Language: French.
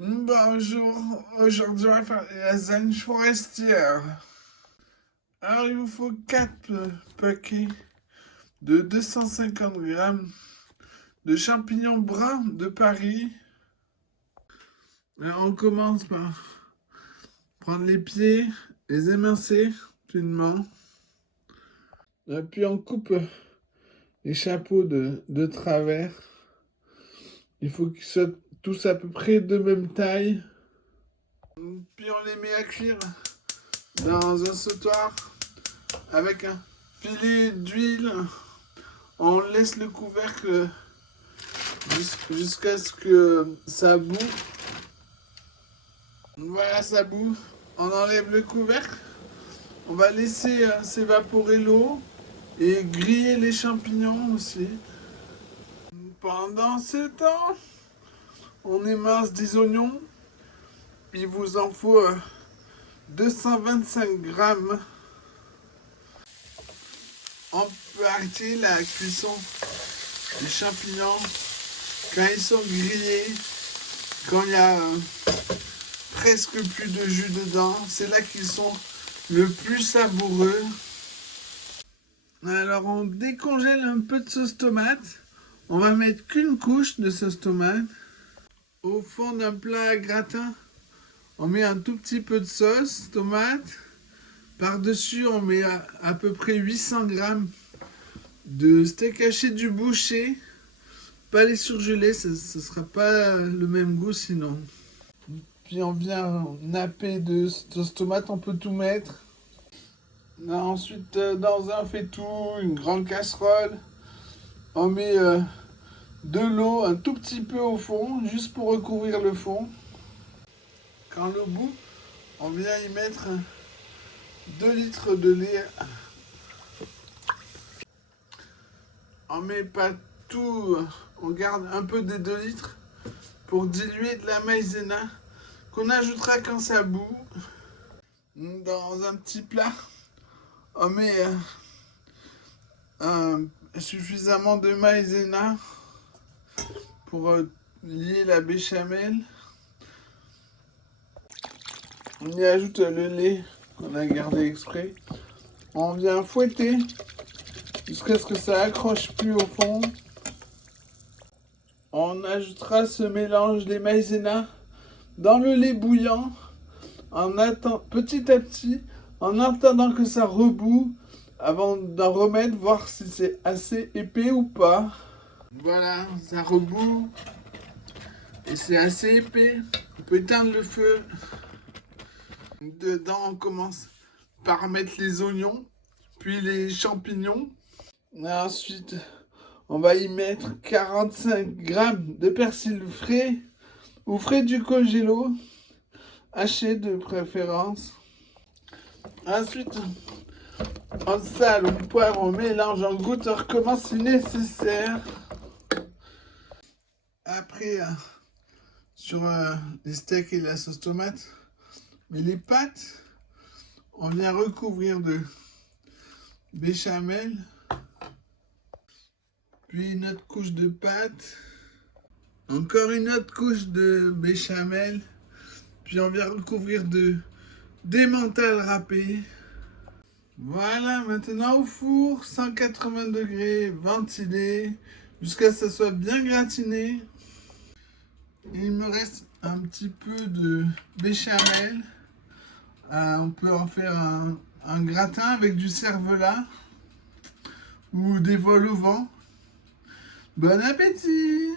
Bonjour, aujourd'hui on va faire les lasagnes forestières. Alors il vous faut 4 paquets de 250 grammes de champignons bruns de Paris. Alors on commence par prendre les pieds, les émincer finement. Et puis on coupe les chapeaux de travers. Il faut qu'ils soient tous à peu près de même taille. Puis on les met à cuire dans un sautoir avec un filet d'huile. On laisse le couvercle jusqu'à ce que ça bout. Voilà, ça bout. On enlève le couvercle. On va laisser s'évaporer l'eau et griller les champignons aussi. Pendant ce temps, on émince des oignons. Il vous en faut 225 grammes. On peut arrêter la cuisson des champignons quand ils sont grillés, quand il y a presque plus de jus dedans. C'est là qu'ils sont le plus savoureux. Alors on décongèle un peu de sauce tomate. On va mettre qu'une couche de sauce tomate. Au fond d'un plat à gratin, on met un tout petit peu de sauce tomate. Par-dessus, on met à peu près 800 grammes de steak haché du boucher. Pas les surgelés, ce sera pas le même goût sinon. Puis on vient napper de sauce tomate, on peut tout mettre. Ensuite, dans un faitout, une grande casserole, on met de l'eau un tout petit peu au fond, juste pour recouvrir le fond. Quand l'eau bout, on vient y mettre 2 litres de lait. On met pas tout, on garde un peu des 2 litres pour diluer de la maïzena qu'on ajoutera quand ça bout. Dans un petit plat, on met suffisamment de maïzena pour lier la béchamel. On y ajoute le lait qu'on a gardé exprès. On vient fouetter jusqu'à ce que ça accroche plus au fond. On ajoutera ce mélange des maïzena dans le lait bouillant petit à petit, en attendant que ça rebout, avant d'en remettre, voir si c'est assez épais ou pas. Voilà, ça rebout et c'est assez épais. On peut éteindre le feu. Dedans, on commence par mettre les oignons, puis les champignons. Et ensuite, on va y mettre 45 grammes de persil frais ou frais du congélo, haché de préférence. Ensuite, on sale, on poivre, on mélange, on goûte, on recommence si nécessaire. Après, sur les steaks et la sauce tomate, mais les pâtes, on vient recouvrir de béchamel, puis une autre couche de pâte, encore une autre couche de béchamel, puis on vient recouvrir d'emmental râpé. Voilà, maintenant au four, 180 degrés, ventilé, jusqu'à ce que ça soit bien gratiné. Il me reste un petit peu de béchamel. On peut en faire un gratin avec du cervelas ou des vols au vent. Bon appétit!